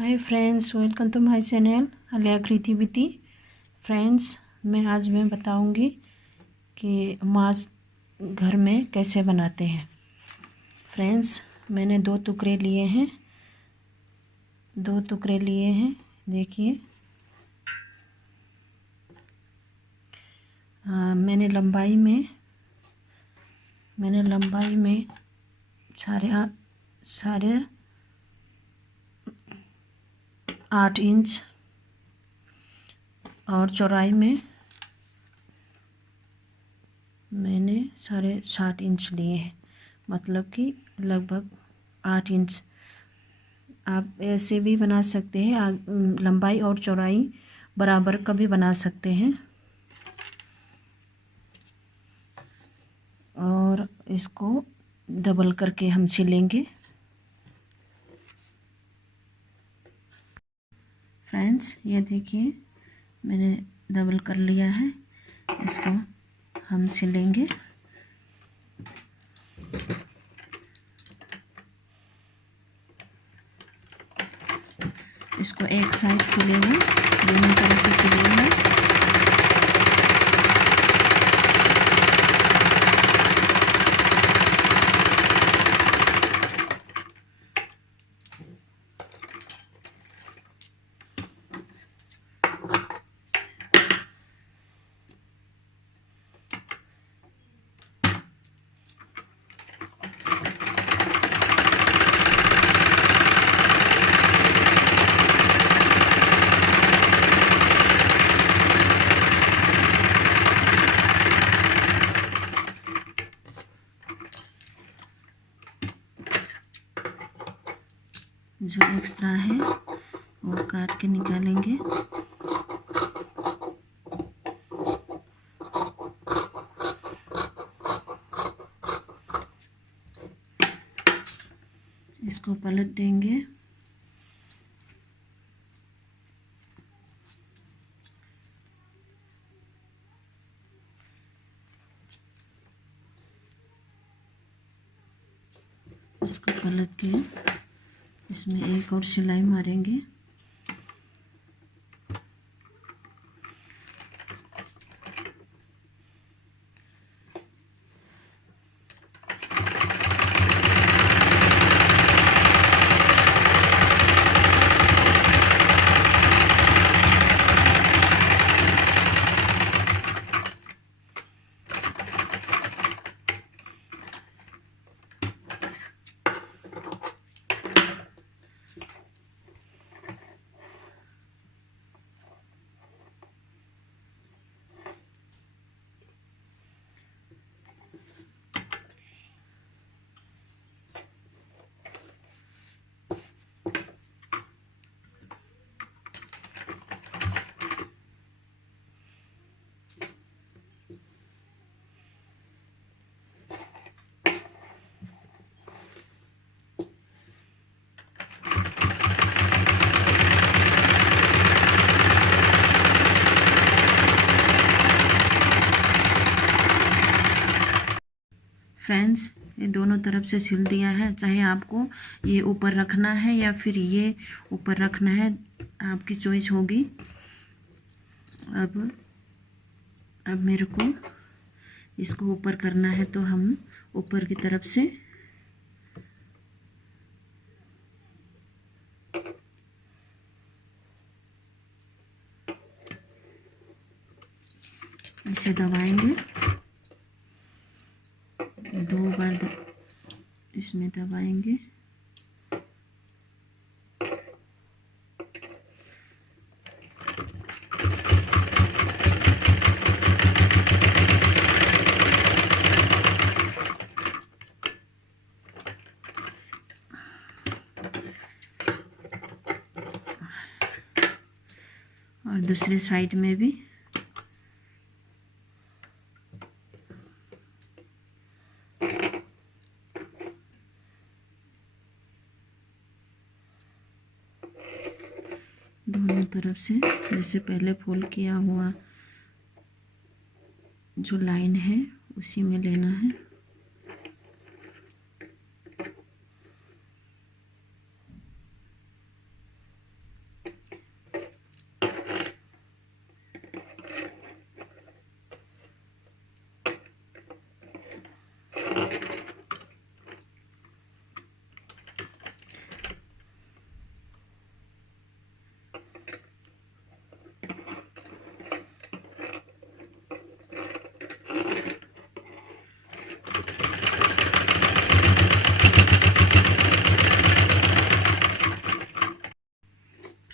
Hi friends, welcome to my channel Alia creativity. Friends, मैं बताऊंगी कि मांस घर में कैसे बनाते हैं। फ्रेंड्स, मैंने दो टुकड़े लिए हैं। देखिए, मैंने लंबाई में साढ़े 8 इंच और चौड़ाई में मैंने 7.5 इंच लिए हैं, मतलब कि लगभग 8 इंच। आप ऐसे भी बना सकते हैं, लंबाई और चौड़ाई बराबर का भी बना सकते हैं। और इसको डबल करके हम सिलेंगे। फ्रेंड्स, ये देखिए, मैंने डबल कर लिया है। इसको हम सिलेंगे। इसको एक साइड सिलेंगे, दोनों तरफ से सिलेंगे। जो एक्स्ट्रा है वो काट के निकालेंगे। इसको पलट देंगे। इसको पलट के इसमें एक और सिलाई मारेंगे। फ्रेंड्स, ये दोनों तरफ से सिल दिया है। चाहे आपको ये ऊपर रखना है या फिर ये ऊपर रखना है, आपकी चॉइस होगी। अब मेरे को इसको ऊपर करना है, तो हम ऊपर की तरफ से इसे दबाएंगे। 2 बार इसमें दबाएंगे। और दूसरे साइड में भी दोनों तरफ से जैसे पहले फोल्ड किया हुआ जो लाइन है उसी में लेना है।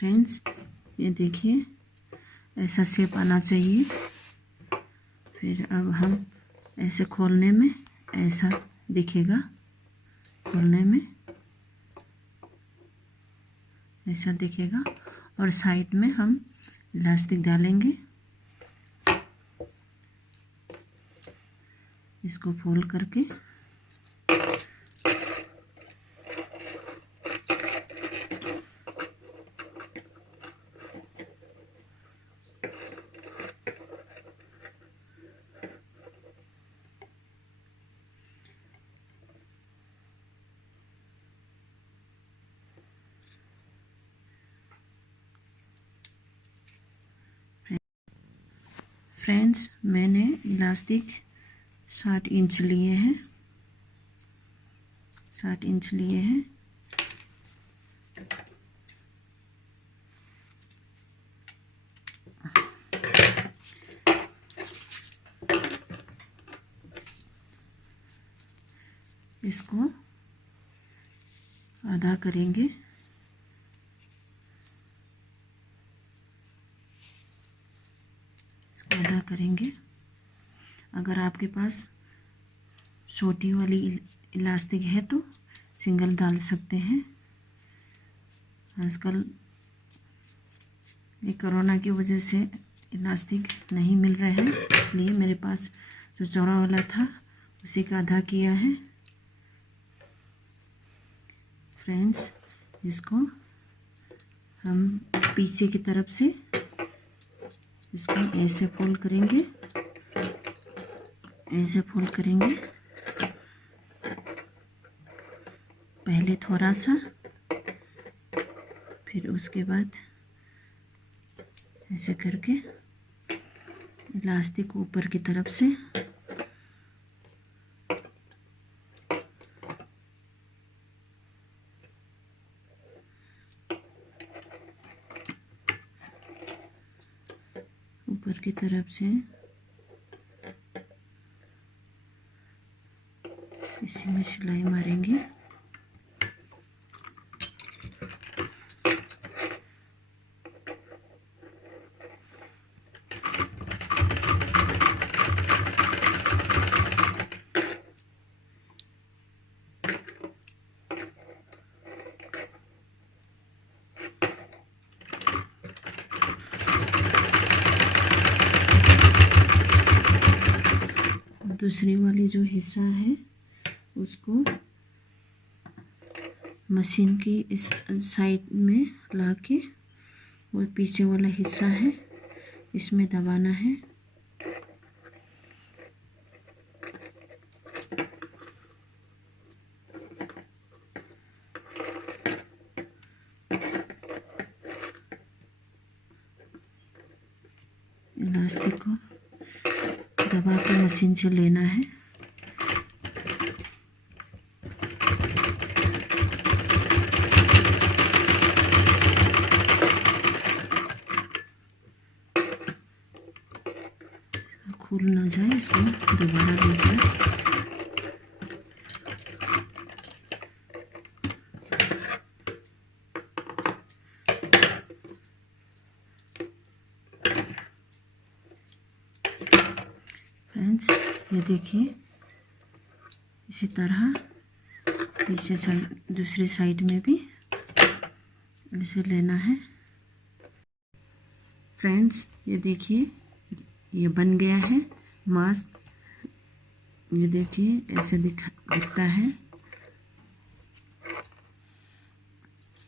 फ्रेंड्स, ये देखिए ऐसा शेप आना चाहिए। फिर अब हम ऐसे खोलने में ऐसा दिखेगा, खोलने में ऐसा दिखेगा और साइड में हम इलास्टिक डालेंगे। इसको फोल्ड करके फ्रेंड्स, मैंने इलास्टिक 60 इंच लिए हैं, 60 इंच लिए हैं। इसको आधा करेंगे, इसको आधा करेंगे। अगर आपके पास छोटी वाली इलास्टिक है तो सिंगल डाल सकते हैं। आजकल ये कोरोना की वजह से इलास्टिक नहीं मिल रहा है, इसलिए मेरे पास जो चौड़ा वाला था उसी का आधा किया है। फ्रेंड्स, इसको हम पीछे की तरफ से इसको ऐसे फोल्ड करेंगे, ऐसे फोल्ड करेंगे। पहले थोड़ा सा, फिर उसके बाद ऐसे करके इलास्टिक ऊपर की तरफ से ऊपर की तरफ से इसी में सिलाई मारेंगे। दूसरी वाली जो हिस्सा है उसको मशीन की इस साइड में लाके और पीछे वाला हिस्सा है इसमें दबाना है। इलास्टिक को दबा के मशीन से लेना है। खुल ना जाए, इसको दोबारा दीजिए। फ्रेंड्स, ये देखिए इसी तरह पीछे साइड, दूसरी साइड में भी इसे लेना है। फ्रेंड्स, ये देखिए ये बन गया है मास्क। ये देखिए ऐसे दिखता है।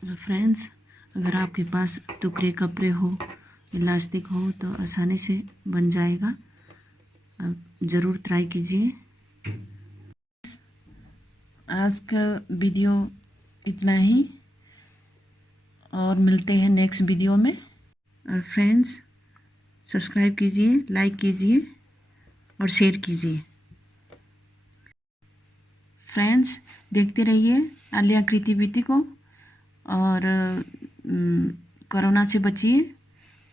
फ्रेंड्स, अगर आपके पास टुकड़े कपड़े हो, इलास्टिक हो तो आसानी से बन जाएगा। आप ज़रूर ट्राई कीजिए। आज का वीडियो इतना ही, और मिलते हैं नेक्स्ट वीडियो में। और फ्रेंड्स, सब्सक्राइब कीजिए, लाइक कीजिए और शेयर कीजिए। फ्रेंड्स, देखते रहिए आलिया क्रिएटिविटी को, और कोरोना से बचिए,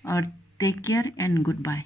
और take care and good bye.